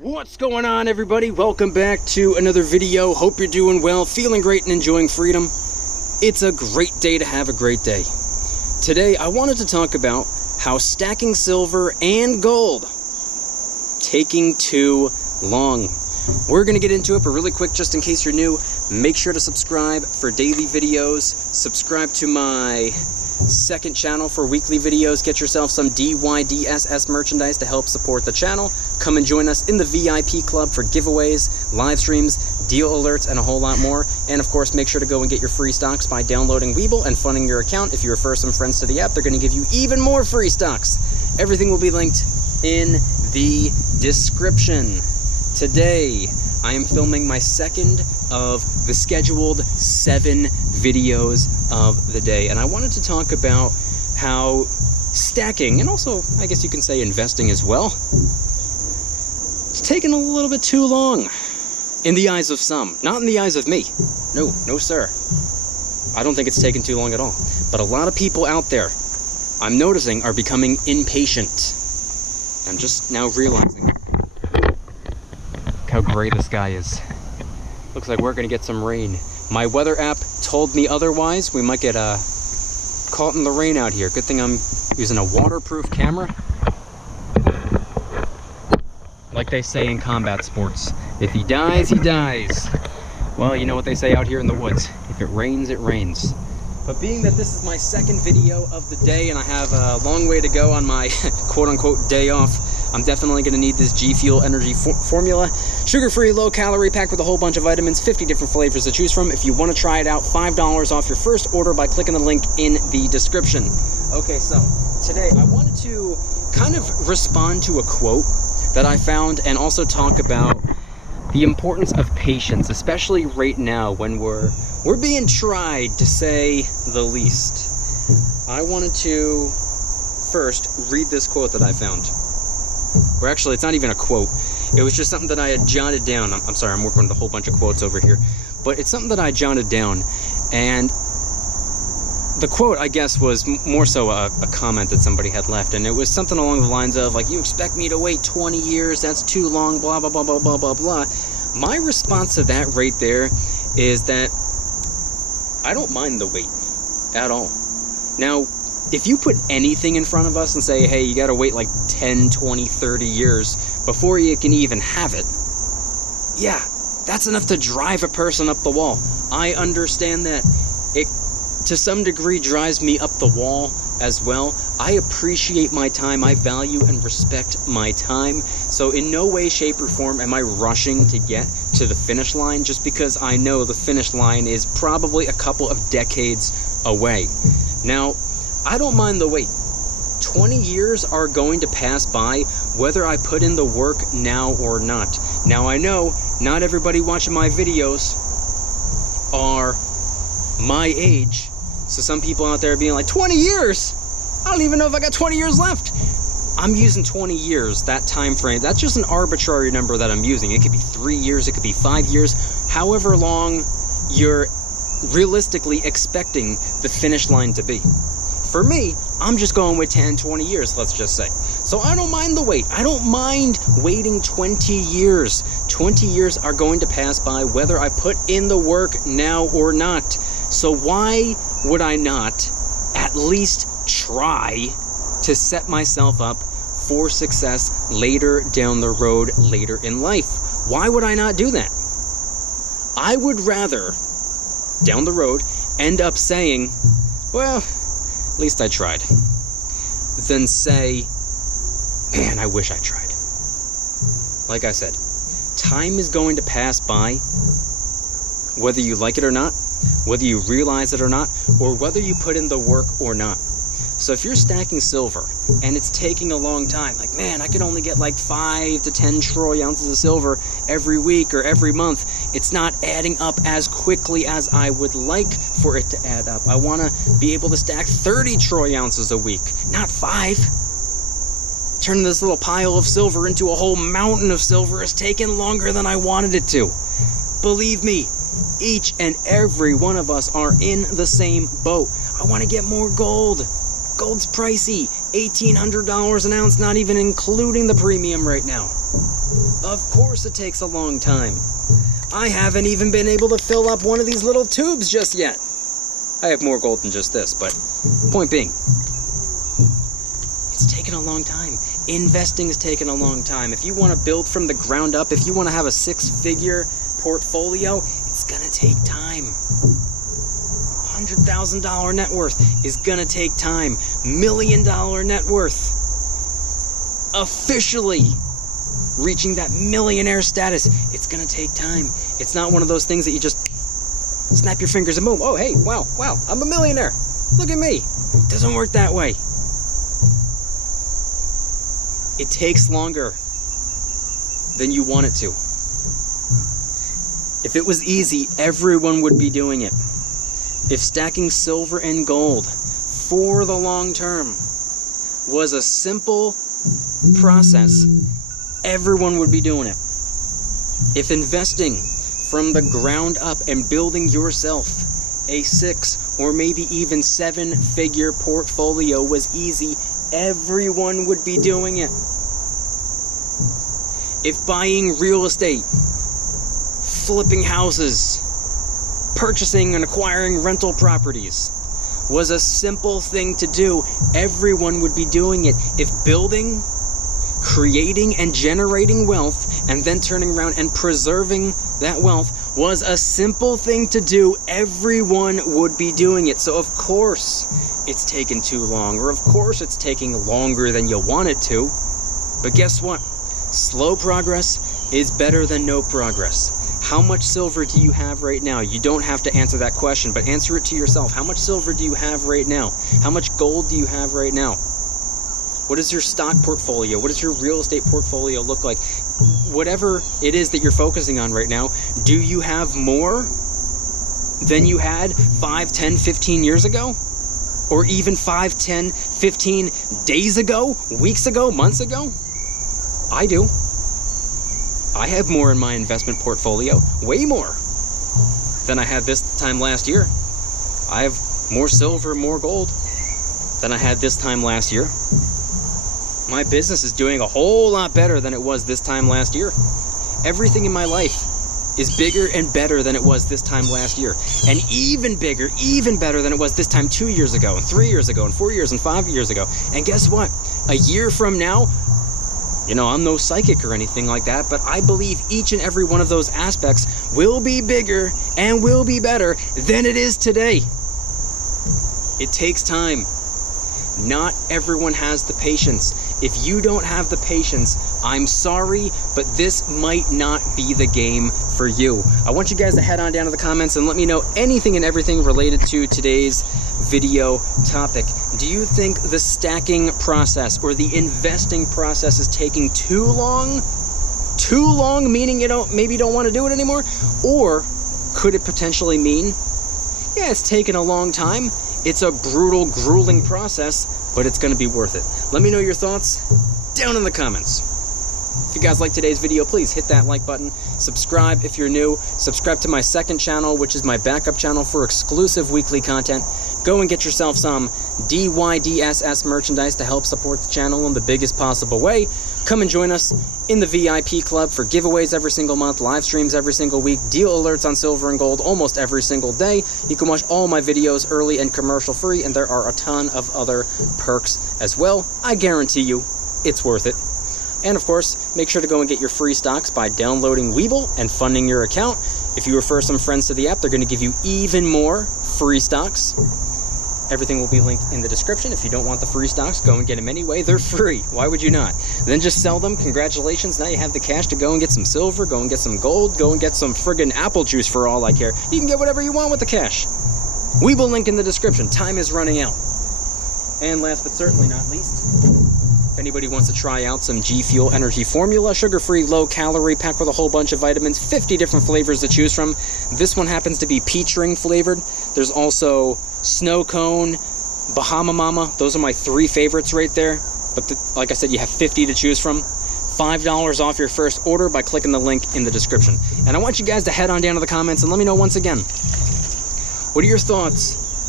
What's going on, everybody? Welcome back to another video. Hope you're doing well, feeling great, and enjoying freedom. It's a great day to have a great day. Today, I wanted to talk about how stacking silver and gold taking too long. We're going to get into it, but really quick, just in case you're new, make sure to subscribe for daily videos. Subscribe to my second channel for weekly videos. Get yourself some DYDSS merchandise to help support the channel. Come and join us in the VIP club for giveaways, live streams, deal alerts, and a whole lot more. And of course, make sure to go and get your free stocks by downloading Webull and funding your account. If you refer some friends to the app, they're going to give you even more free stocks. Everything will be linked in the description. Today, I am filming my second of the scheduled 7 videos of the day, and I wanted to talk about how stacking, and also I guess you can say investing as well, it's taken a little bit too long in the eyes of some, not in the eyes of me. No sir, I don't think it's taken too long at all, but a lot of people out there, I'm noticing, are becoming impatient. I'm just now realizing how gray the sky is. Looks like we're gonna get some rain. My weather app told me otherwise. We might get caught in the rain out here. Good thing I'm using a waterproof camera. Like they say in combat sports, if he dies, he dies. Well, you know what they say out here in the woods. If it rains, it rains. But being that this is my second video of the day and I have a long way to go on my quote-unquote day off, I'm definitely going to need this G Fuel Energy formula. Sugar-free, low-calorie, packed with a whole bunch of vitamins, 50 different flavors to choose from. If you want to try it out, $5 off your first order by clicking the link in the description. Okay, so today I wanted to kind of respond to a quote that I found and also talk about the importance of patience, especially right now when we're being tried, to say the least. I wanted to first read this quote that I found. Or actually, it's not even a quote. It was just something that I had jotted down. I'm sorry, I'm working with a whole bunch of quotes over here. But it's something that I jotted down. And the quote, I guess, was more so a comment that somebody had left. And it was something along the lines of, like, you expect me to wait 20 years, that's too long, blah, blah, blah, blah, blah, blah, blah. My response to that right there is that I don't mind the wait at all. Now, if you put anything in front of us and say, hey, you gotta wait like 10, 20, 30 years before you can even have it, yeah, that's enough to drive a person up the wall. I understand that. It, to some degree, drives me up the wall as well. I appreciate my time. I value and respect my time. So in no way, shape, or form am I rushing to get to the finish line just because I know the finish line is probably a couple of decades away. Now, I don't mind the wait. 20 years are going to pass by whether I put in the work now or not. Now, I know not everybody watching my videos are my age. So some people out there are being like, 20 years? I don't even know if I got 20 years left. I'm using 20 years, that time frame. That's just an arbitrary number that I'm using. It could be 3 years, it could be 5 years, however long you're realistically expecting the finish line to be. For me, I'm just going with 10, 20 years, let's just say. So I don't mind the wait. I don't mind waiting 20 years. 20 years are going to pass by whether I put in the work now or not. So why would I not at least try to set myself up for success later down the road, later in life? Why would I not do that? I would rather, down the road, end up saying, well, at least I tried, than say, man, I wish I tried. Like I said, time is going to pass by, whether you like it or not, whether you realize it or not, or whether you put in the work or not. So if you're stacking silver and it's taking a long time, like, man, I can only get like 5 to 10 troy ounces of silver every week or every month, it's not adding up as quickly as I would like for it to add up. I want to be able to stack 30 troy ounces a week, not 5. Turning this little pile of silver into a whole mountain of silver has taken longer than I wanted it to. Believe me, each and every one of us are in the same boat. I want to get more gold. Gold's pricey, $1,800 an ounce, not even including the premium right now. Of course it takes a long time. I haven't even been able to fill up one of these little tubes just yet. I have more gold than just this, but point being, it's taken a long time. Investing has taken a long time. If you want to build from the ground up, if you want to have a six-figure portfolio, it's going to take time. $100,000 net worth is going to take time. $1 million net worth. Officially reaching that millionaire status, it's going to take time. It's not one of those things that you just snap your fingers and boom, oh hey, wow, I'm a millionaire. Look at me. It doesn't work that way. It takes longer than you want it to. If it was easy, everyone would be doing it. If stacking silver and gold for the long term was a simple process, everyone would be doing it. If investing from the ground up and building yourself a 6 or maybe even 7-figure portfolio was easy, everyone would be doing it. If buying real estate, flipping houses, purchasing and acquiring rental properties was a simple thing to do, everyone would be doing it. If building, creating and generating wealth and then turning around and preserving that wealth was a simple thing to do, everyone would be doing it. So of course it's taken too long, or of course it's taking longer than you want it to. But guess what? Slow progress is better than no progress. How much silver do you have right now? You don't have to answer that question, but answer it to yourself. How much silver do you have right now? How much gold do you have right now? What is your stock portfolio? What does your real estate portfolio look like? Whatever it is that you're focusing on right now, do you have more than you had 5, 10, 15 years ago? Or even 5, 10, 15 days ago? Weeks ago? Months ago? I do. I have more in my investment portfolio, way more than I had this time last year. I have more silver, more gold than I had this time last year. My business is doing a whole lot better than it was this time last year. Everything in my life is bigger and better than it was this time last year. And even bigger, even better than it was this time 2 years ago, and 3 years ago, and 4 years, and 5 years ago. And guess what? A year from now, you know, I'm no psychic or anything like that, but I believe each and every one of those aspects will be bigger and will be better than it is today. It takes time. Not everyone has the patience. If you don't have the patience, I'm sorry, but this might not be the game for you. I want you guys to head on down to the comments and let me know anything and everything related to today's video topic. Do you think the stacking process or the investing process is taking too long? Too long, meaning you maybe don't want to do it anymore? Or could it potentially mean, yeah, it's taken a long time, it's a brutal, grueling process, but it's going to be worth it? Let me know your thoughts down in the comments. If you guys like today's video, please hit that like button. Subscribe if you're new. Subscribe to my second channel, which is my backup channel for exclusive weekly content. Go and get yourself some DYDSS merchandise to help support the channel in the biggest possible way. Come and join us in the VIP club for giveaways every single month, live streams every single week, deal alerts on silver and gold almost every single day. You can watch all my videos early and commercial free, and there are a ton of other perks as well. I guarantee you it's worth it. And of course, make sure to go and get your free stocks by downloading Webull and funding your account. If you refer some friends to the app, they're going to give you even more free stocks. Everything will be linked in the description. If you don't want the free stocks, go and get them anyway. They're free. Why would you not? Then just sell them. Congratulations. Now you have the cash to go and get some silver, go and get some gold, go and get some friggin' apple juice for all I care. You can get whatever you want with the cash. Webull link in the description. Time is running out. And last but certainly not least, if anybody wants to try out some G Fuel Energy Formula, sugar-free, low-calorie, packed with a whole bunch of vitamins, 50 different flavors to choose from. This one happens to be peach ring flavored. There's also snow cone, Bahama Mama. Those are my 3 favorites right there. But like I said, you have 50 to choose from. $5 off your first order by clicking the link in the description. And I want you guys to head on down to the comments and let me know once again, what are your thoughts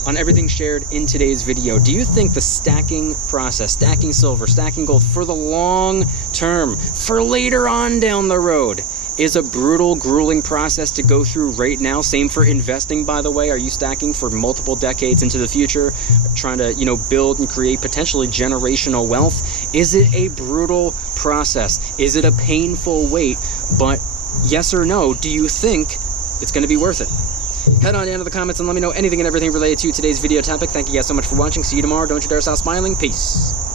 on everything shared in today's video. Do you think the stacking process, stacking silver, stacking gold for the long term, for later on down the road, is a brutal, grueling process to go through right now? Same for investing, by the way. Are you stacking for multiple decades into the future, trying to, you know, build and create potentially generational wealth? Is it a brutal process? Is it a painful wait? But yes or no, do you think it's going to be worth it? Head on down to the comments and let me know anything and everything related to today's video topic. Thank you guys so much for watching. See you tomorrow. Don't you dare stop smiling. Peace.